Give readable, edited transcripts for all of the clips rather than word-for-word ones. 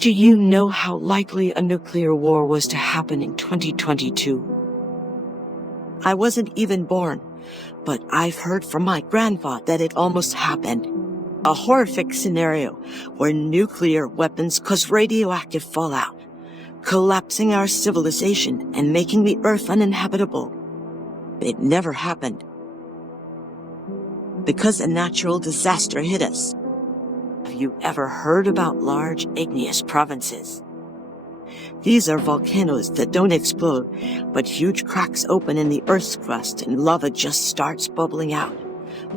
Do you know how likely a nuclear war was to happen in 2022? I wasn't even born, but I've heard from my grandpa that it almost happened. A horrific scenario where nuclear weapons cause radioactive fallout, collapsing our civilization and making the Earth uninhabitable. It never happened, because a natural disaster hit us. Have you ever heard about large igneous provinces? These are volcanoes that don't explode, but huge cracks open in the Earth's crust and lava just starts bubbling out,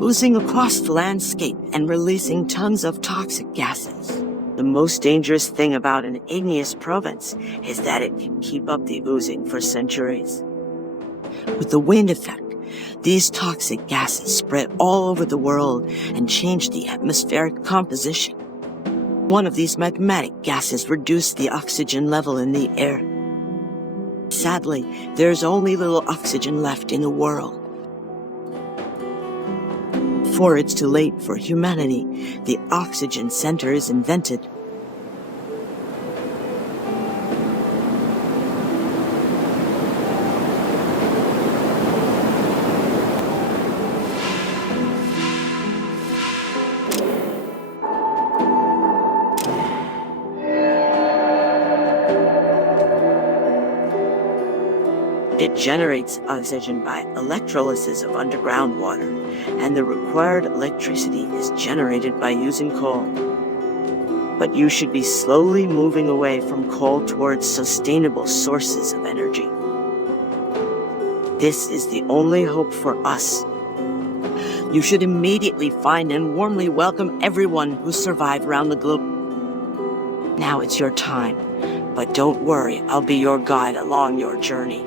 oozing across the landscape and releasing tons of toxic gases. The most dangerous thing about an igneous province is that it can keep up the oozing for centuries. With the wind effect, these toxic gases spread all over the world and change the atmospheric composition. One of these magmatic gases reduced the oxygen level in the air. Sadly, there's only little oxygen left in the world. Before it's too late for humanity, the oxygen center is invented. It generates oxygen by electrolysis of underground water, and the required electricity is generated by using coal. But you should be slowly moving away from coal towards sustainable sources of energy. This is the only hope for us. You should immediately find and warmly welcome everyone who survived around the globe. Now it's your time, but don't worry, I'll be your guide along your journey.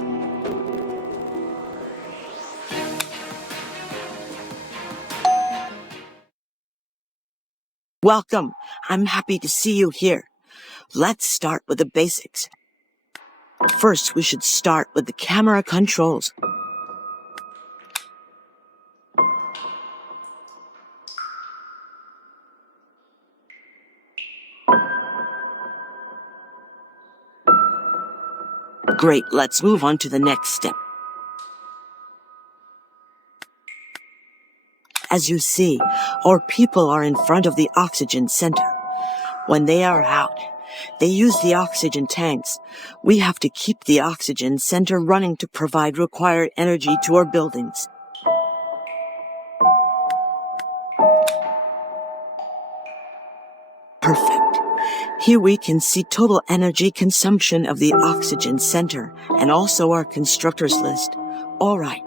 Welcome. I'm happy to see you here. Let's start with the basics. First, we should start with the camera controls. Great, let's move on to the next step. As you see, our people are in front of the oxygen center. When they are out, they use the oxygen tanks. We have to keep the oxygen center running to provide required energy to our buildings. Perfect. Here we can see total energy consumption of the oxygen center and also our constructors list. All right,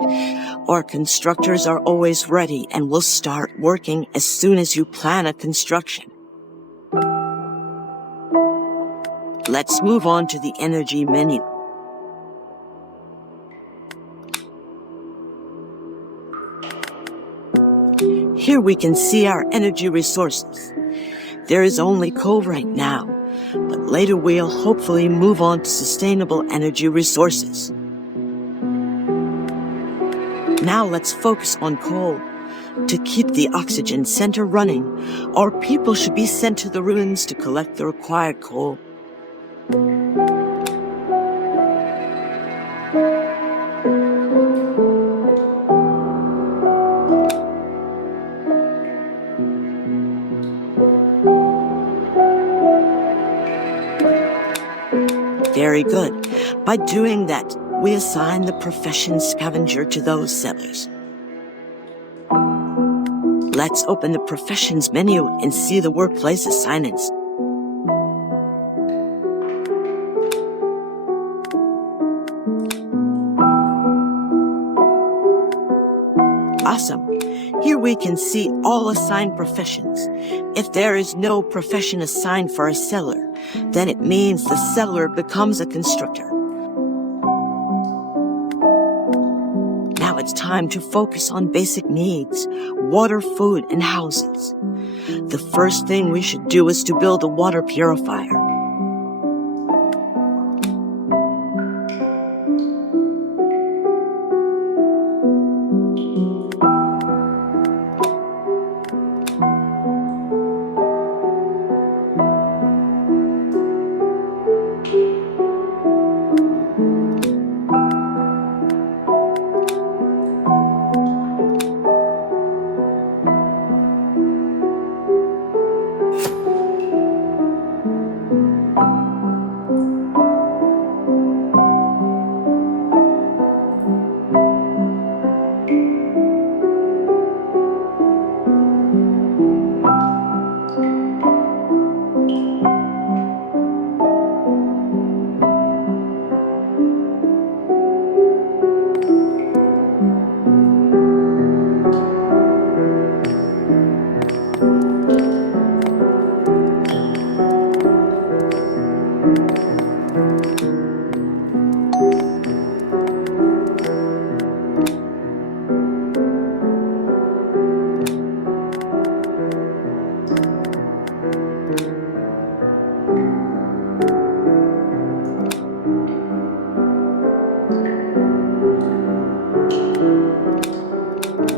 our constructors are always ready and will start working as soon as you plan a construction. Let's move on to the energy menu. Here we can see our energy resources. There is only coal right now, but later we'll hopefully move on to sustainable energy resources. Now let's focus on coal. To keep the oxygen center running, our people should be sent to the ruins to collect the required coal. Very good. By doing that, we assign the profession scavenger to those sellers. Let's open the professions menu and see the workplace assignments. Awesome. Here we can see all assigned professions. If there is no profession assigned for a seller, then it means the seller becomes a constructor. Now it's time to focus on basic needs, water, food, and houses. The first thing we should do is to build a water purifier.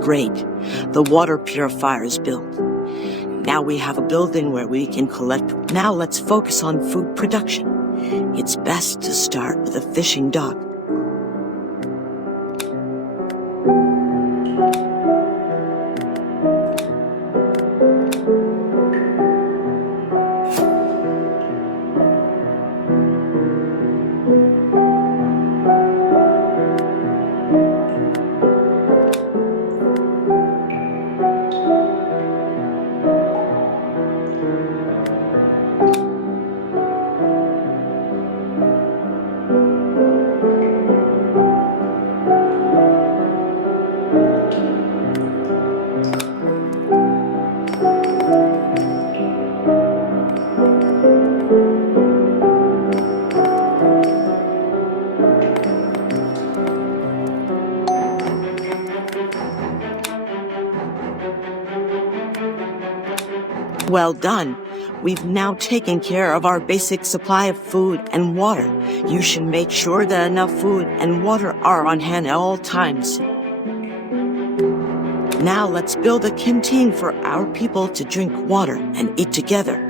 great. The water purifier is built. Now we have a building where we can collect. Now let's focus on food production. It's best to start with a fishing dock. Well done. We've now taken care of our basic supply of food and water. You should make sure that enough food and water are on hand at all times. Now let's build a canteen for our people to drink water and eat together.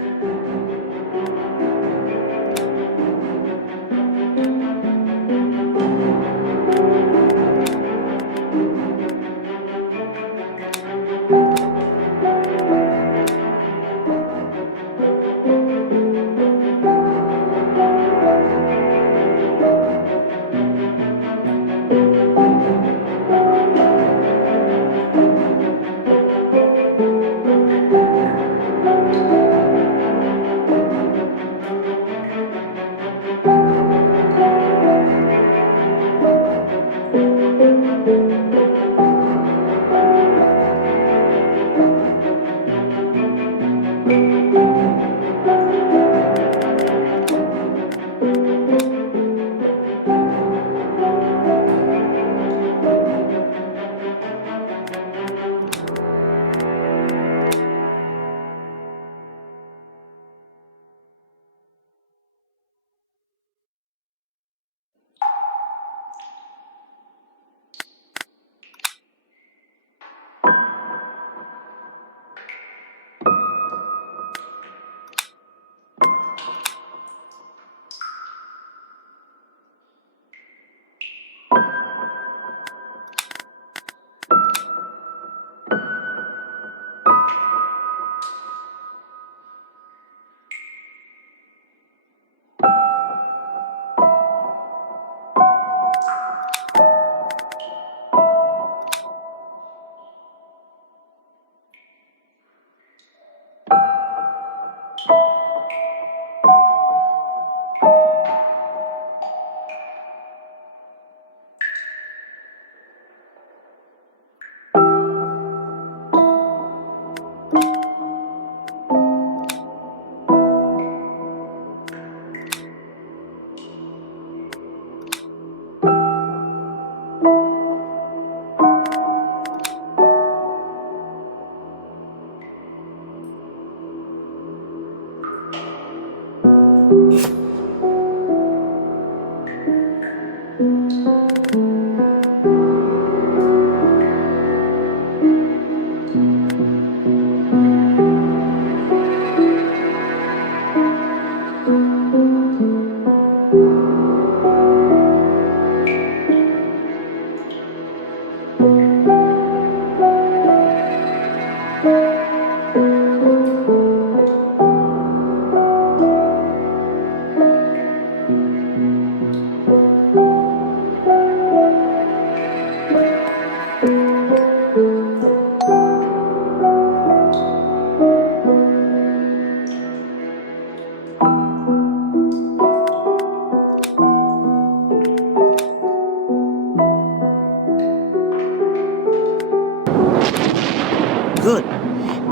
Good.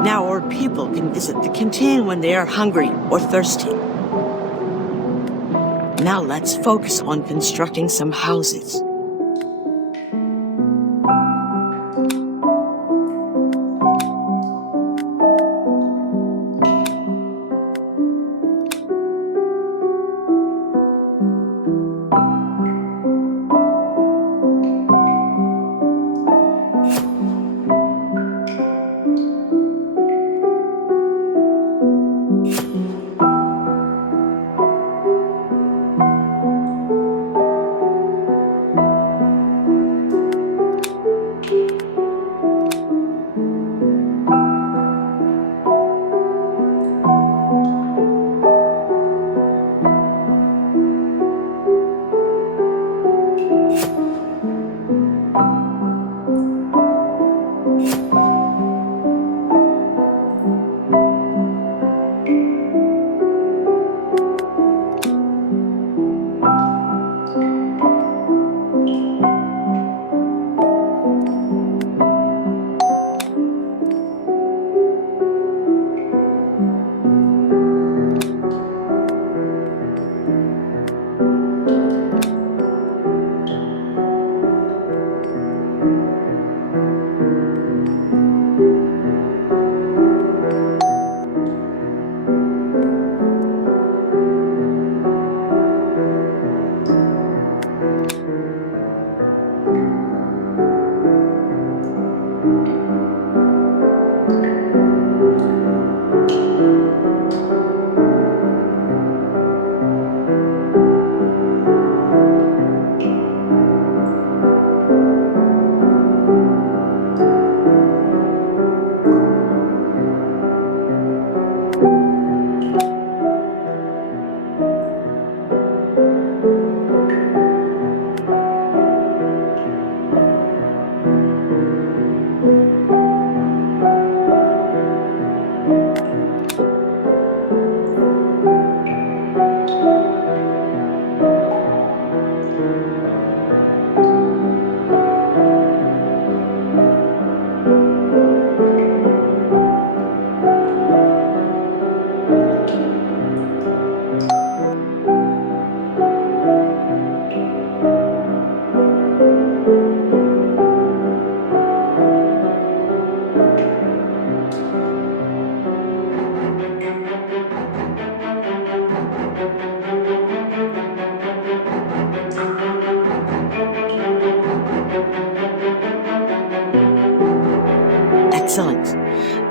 Now our people can visit the canteen when they are hungry or thirsty. Now let's focus on constructing some houses.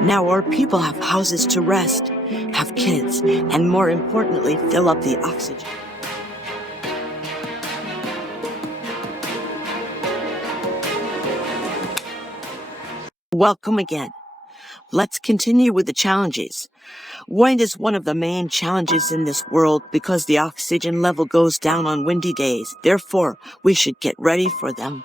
Now our people have houses to rest, have kids, and more importantly, fill up the oxygen. Welcome again. Let's continue with the challenges. Wind is one of the main challenges in this world because the oxygen level goes down on windy days. Therefore, we should get ready for them.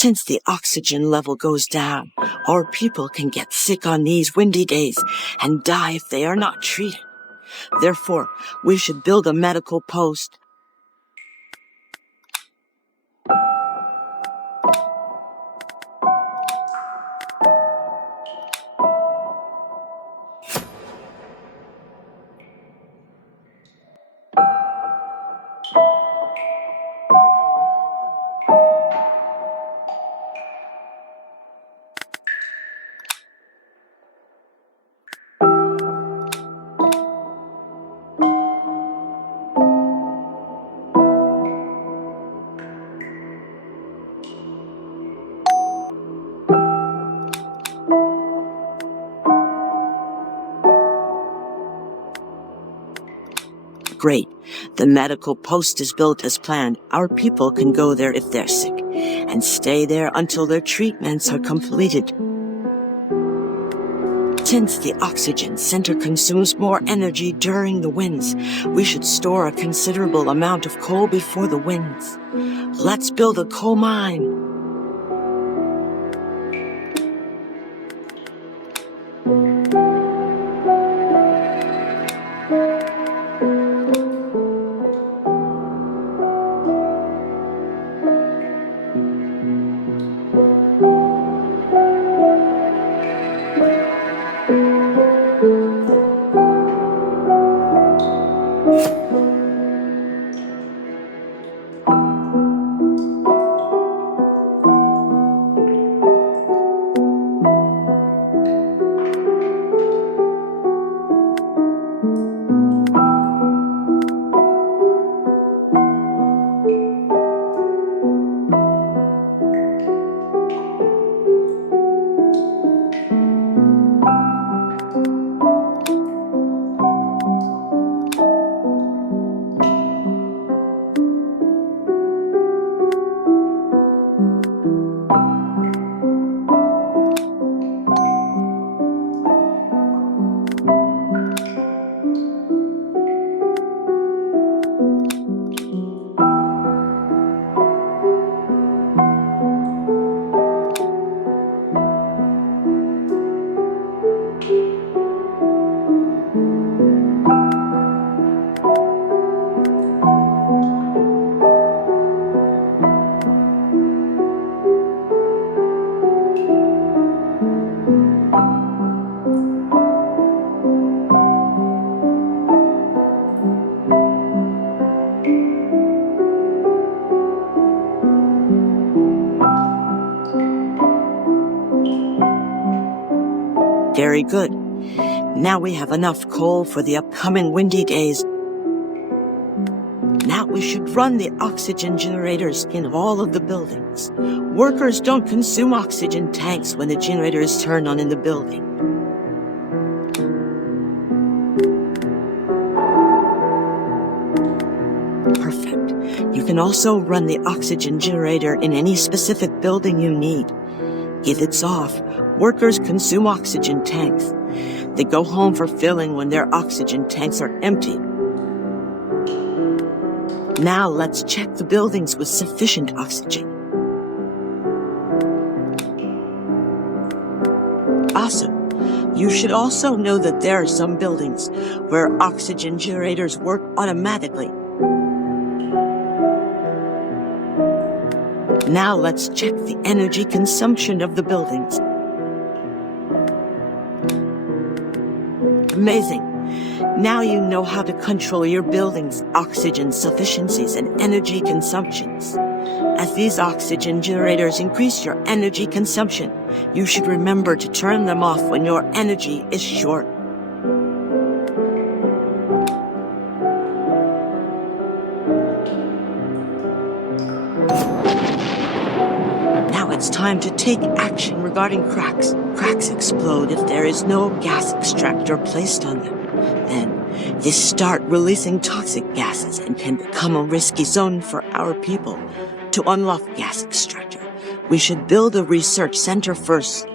Since the oxygen level goes down, our people can get sick on these windy days and die if they are not treated. Therefore, we should build a medical post. Great. The medical post is built as planned. Our people can go there if they're sick and stay there until their treatments are completed. Since the oxygen center consumes more energy during the winds, we should store a considerable amount of coal before the winds. Let's build a coal mine. Very good. Now we have enough coal for the upcoming windy days. Now we should run the oxygen generators in all of the buildings. Workers don't consume oxygen tanks when the generator is turned on in the building. Perfect. You can also run the oxygen generator in any specific building you need. If it's off, workers consume oxygen tanks. They go home for filling when their oxygen tanks are empty. Now let's check the buildings with sufficient oxygen. Awesome. You should also know that there are some buildings where oxygen generators work automatically. Now let's check the energy consumption of the buildings. Amazing. Now you know how to control your building's oxygen sufficiencies and energy consumptions. As these oxygen generators increase your energy consumption, you should remember to turn them off when your energy is short. Now it's it's time to take action regarding cracks. Cracks explode if there is no gas extractor placed on them. Then, they start releasing toxic gases and can become a risky zone for our people. To unlock gas extractor, we should build a research center first.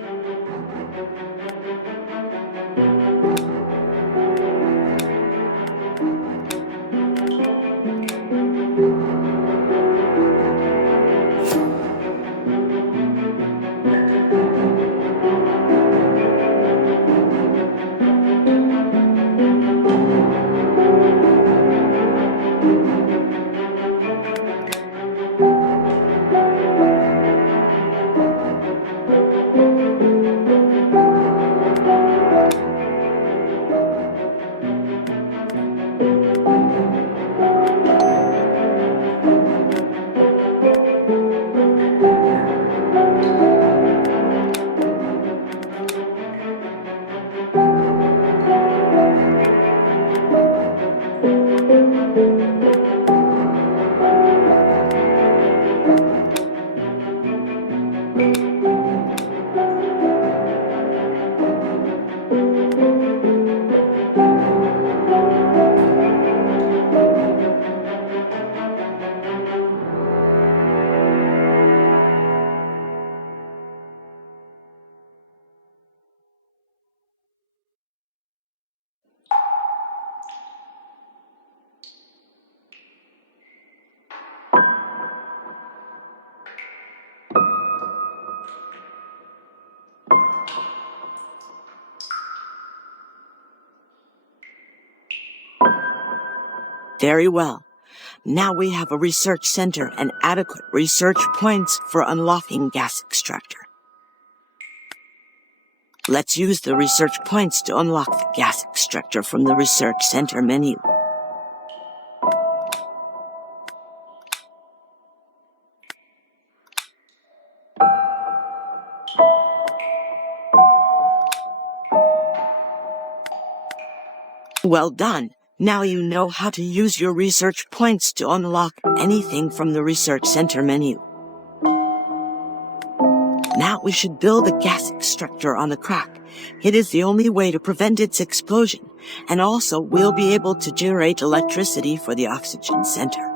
Very well. Now we have a research center and adequate research points for unlocking gas extractor. Let's use the research points to unlock the gas extractor from the research center menu. Well done. Now you know how to use your research points to unlock anything from the research center menu. Now we should build a gas extractor on the crack. It is the only way to prevent its explosion, and also we'll be able to generate electricity for the oxygen center.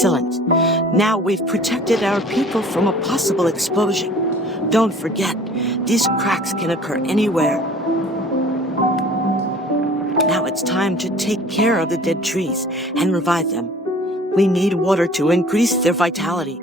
Excellent. Now we've protected our people from a possible explosion. Don't forget, these cracks can occur anywhere. Now it's time to take care of the dead trees and revive them. We need water to increase their vitality.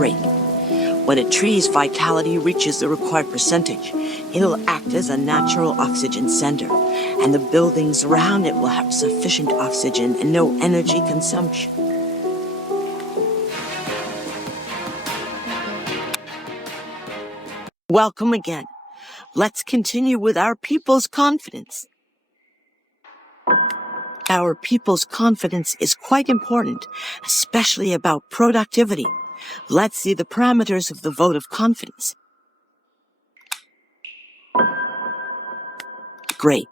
Great. When a tree's vitality reaches the required percentage, it'll act as a natural oxygen sender, and the buildings around it will have sufficient oxygen and no energy consumption. Welcome again. Let's continue with our people's confidence. Our people's confidence is quite important, especially about productivity. Let's see the parameters of the vote of confidence. Great.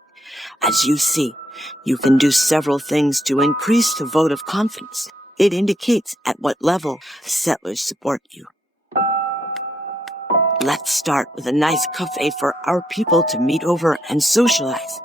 As you see, you can do several things to increase the vote of confidence. It indicates at what level settlers support you. Let's start with a nice cafe for our people to meet over and socialize.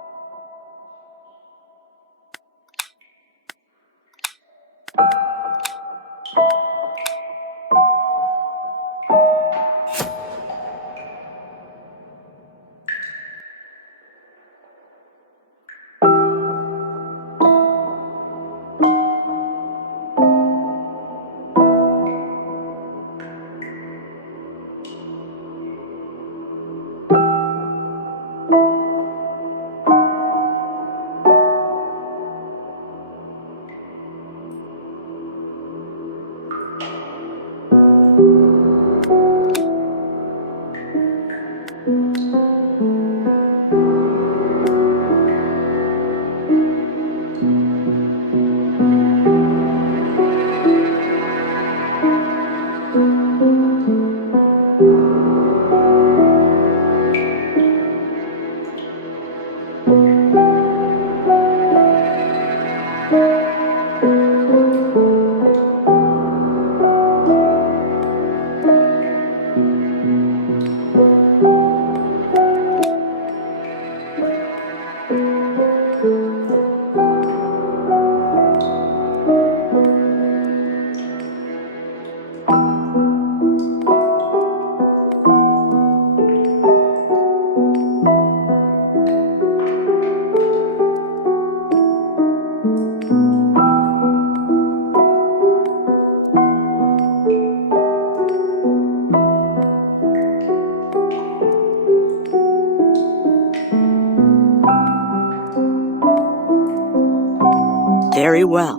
Very well.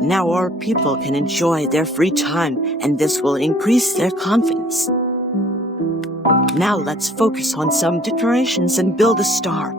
Now our people can enjoy their free time, and this will increase their confidence. Now let's focus on some decorations and build a star.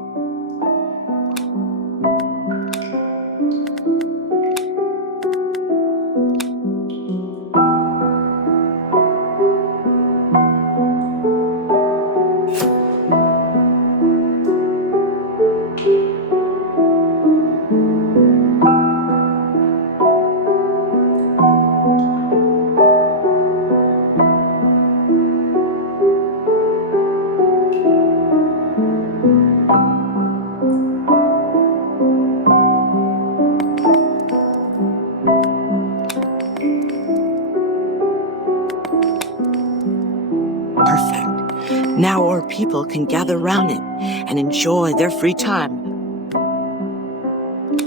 Now our people can gather round it and enjoy their free time.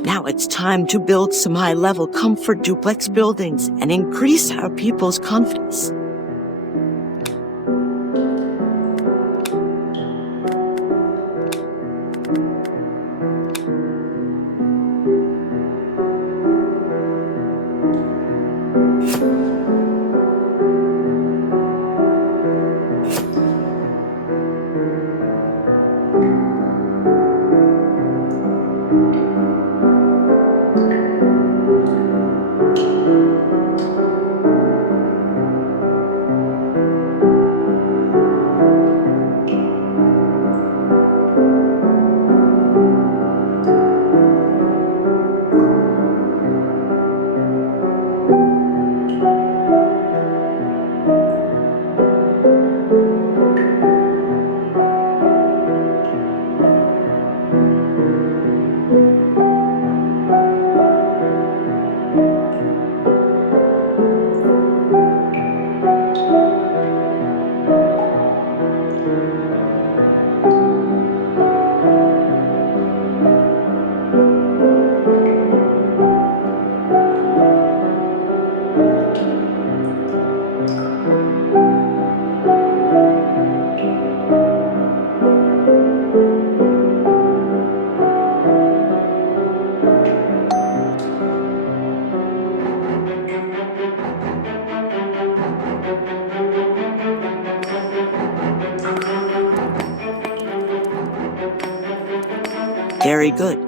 Now it's time to build some high-level comfort duplex buildings and increase our people's confidence. Very good.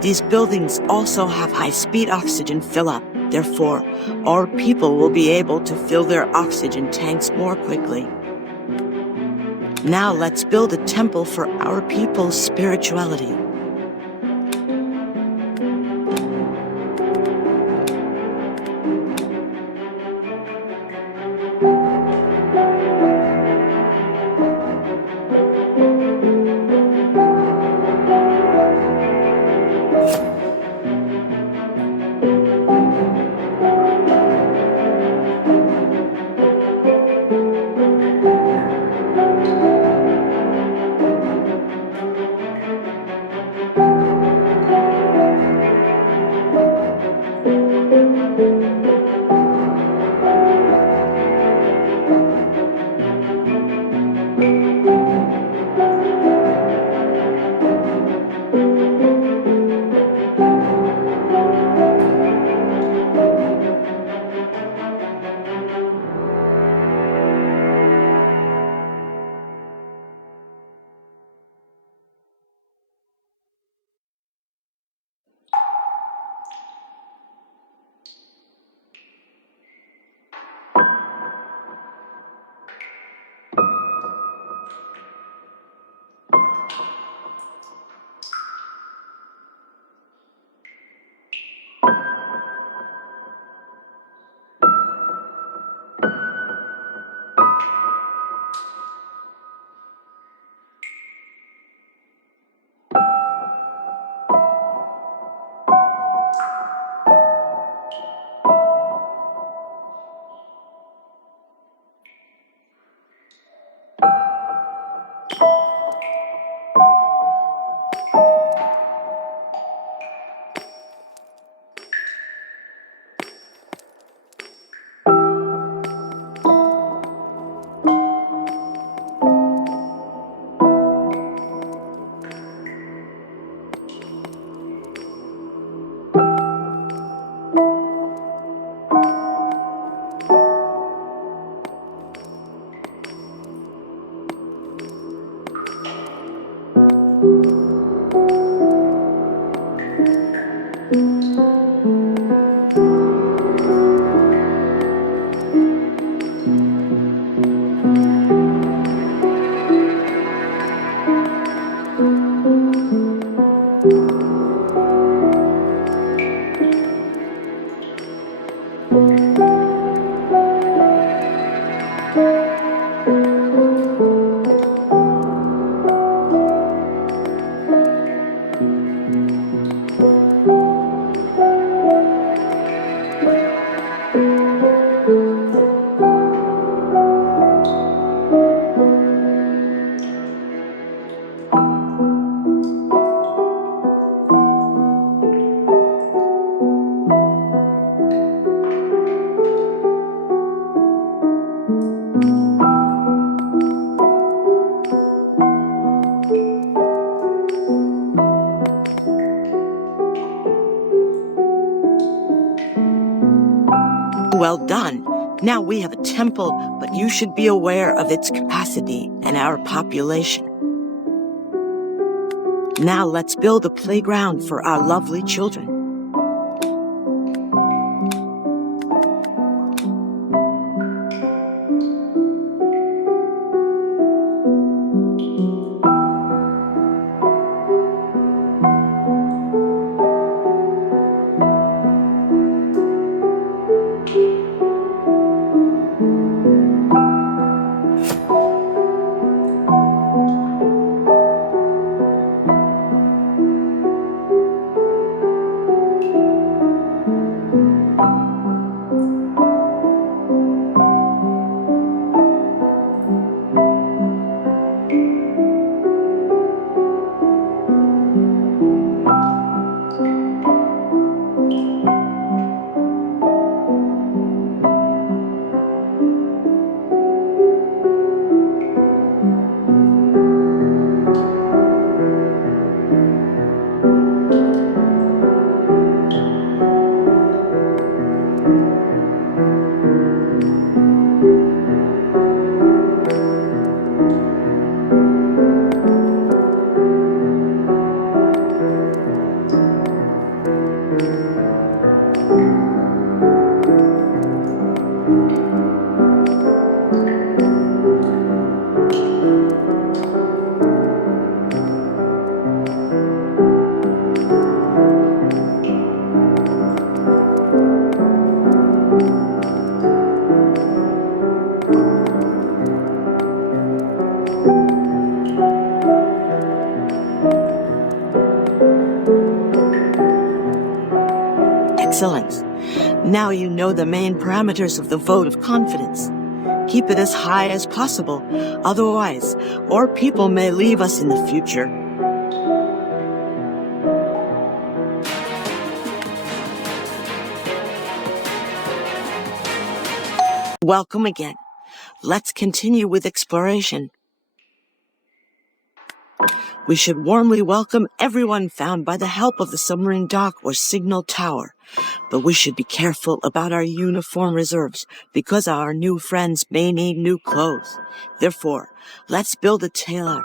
These buildings also have high-speed oxygen fill-up. Therefore, our people will be able to fill their oxygen tanks more quickly. Now let's build a temple for our people's spirituality. Well done. Now we have a temple, but you should be aware of its capacity and our population. Now let's build a playground for our lovely children. Excellent. Now you know the main parameters of the vote of confidence. Keep it as high as possible, otherwise, or people may leave us in the future. Welcome again. Let's continue with exploration. We should warmly welcome everyone found by the help of the submarine dock or signal tower. But we should be careful about our uniform reserves because our new friends may need new clothes. Therefore, let's build a tailor.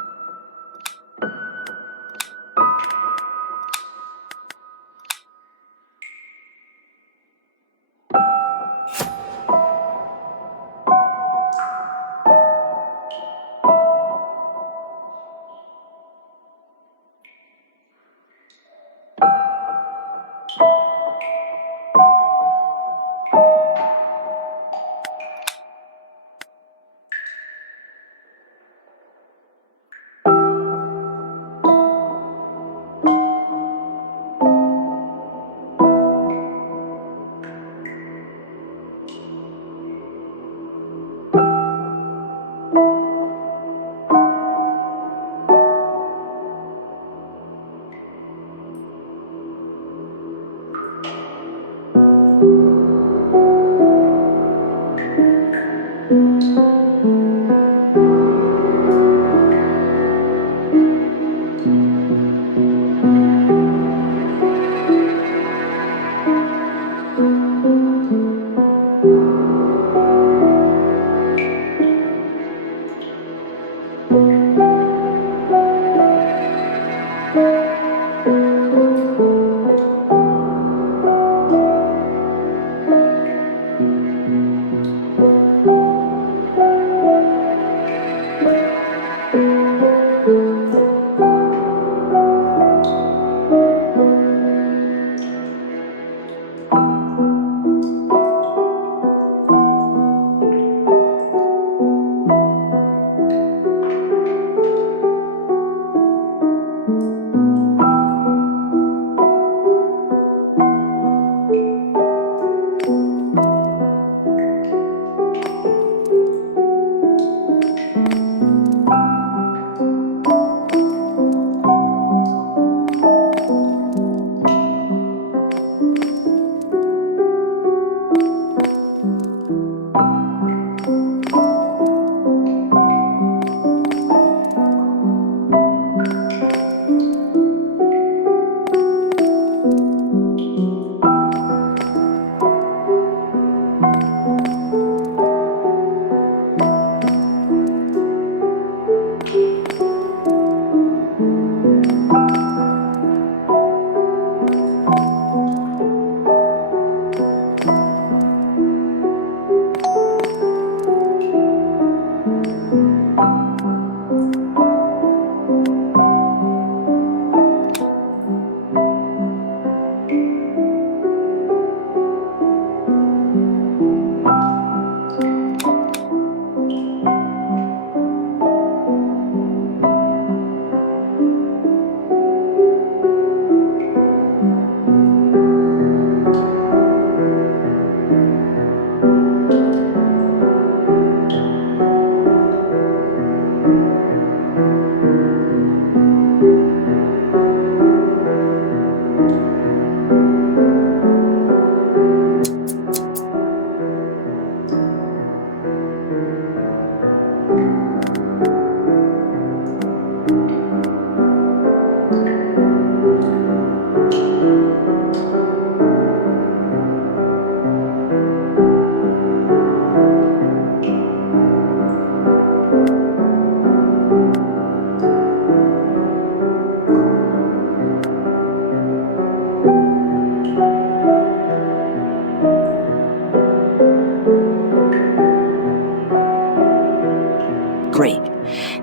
Great.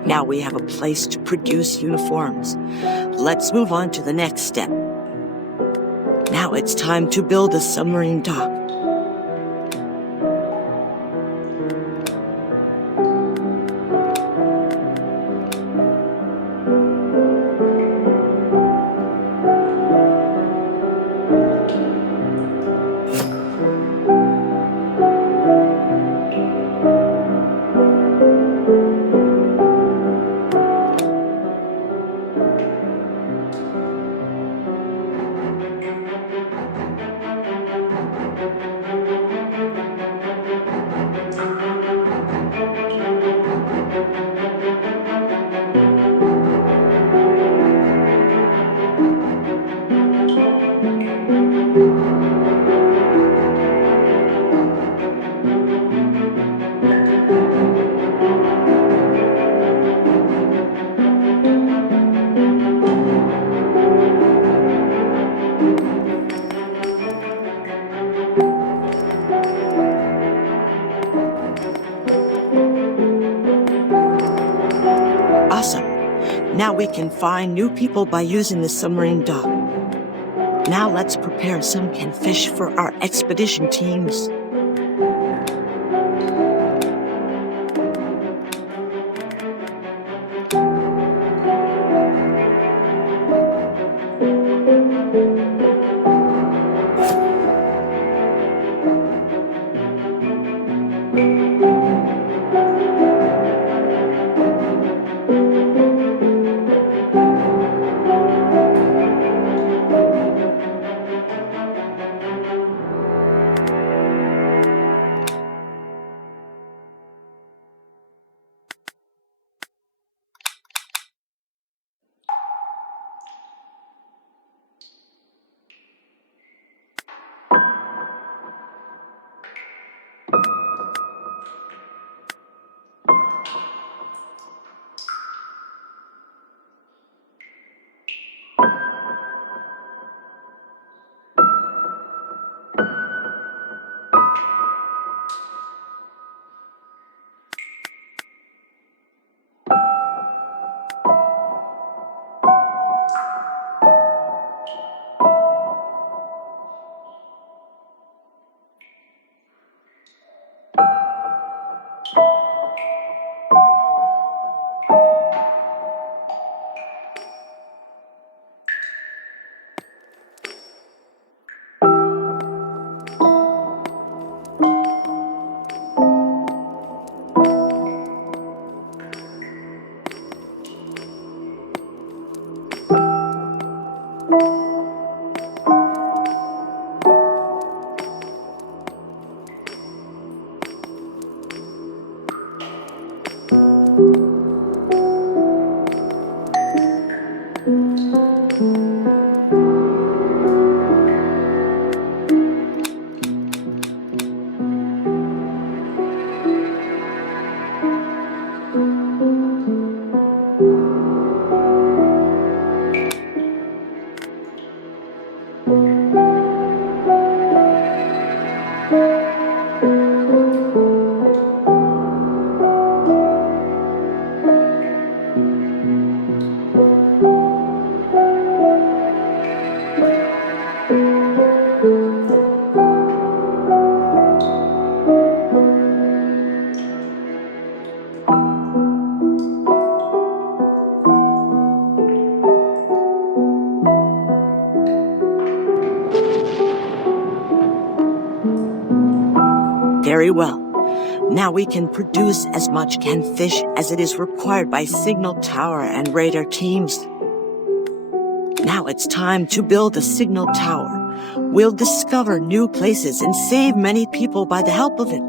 Now we have a place to produce uniforms. Let's move on to the next step. Now it's time to build a submarine dock. Awesome. Now we can find new people by using the submarine dock. Now let's prepare some canned fish for our expedition teams. Very well. Now we can produce as much canned fish as it is required by signal tower and radar teams. Now it's time to build a signal tower. We'll discover new places and save many people by the help of it.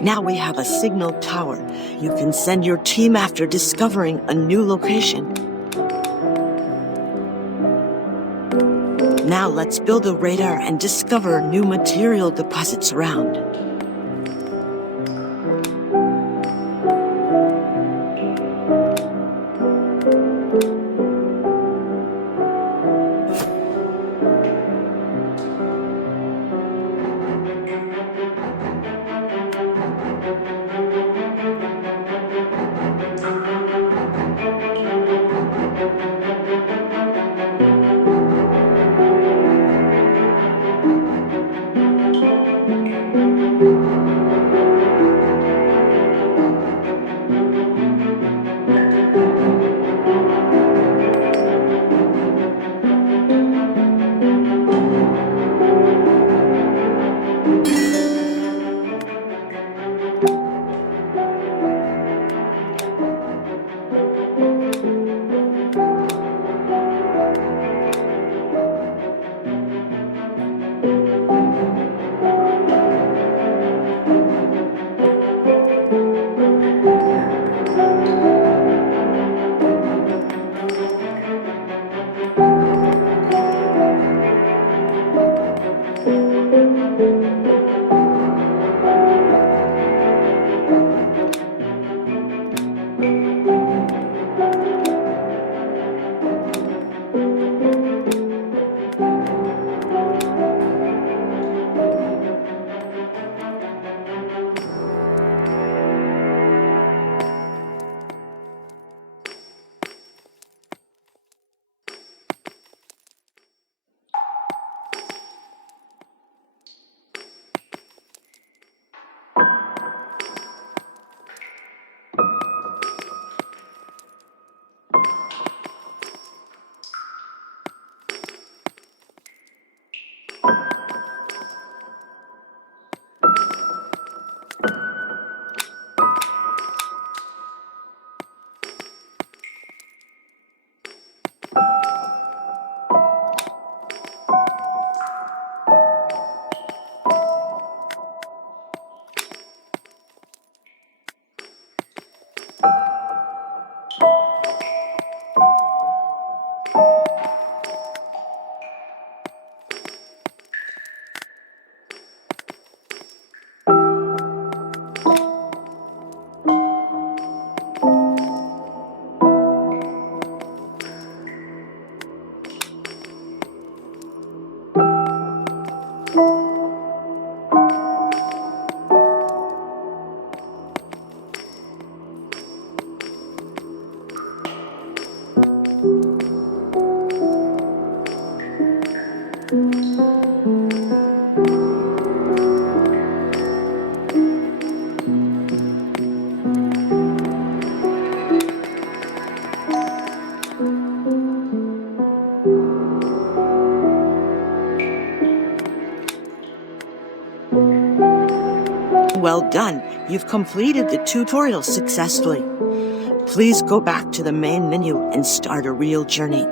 Now we have a signal tower. You can send your team after discovering a new location. Now let's build a radar and discover new material deposits around. Well done. You've completed the tutorial successfully. Please go back to the main menu and start a real journey.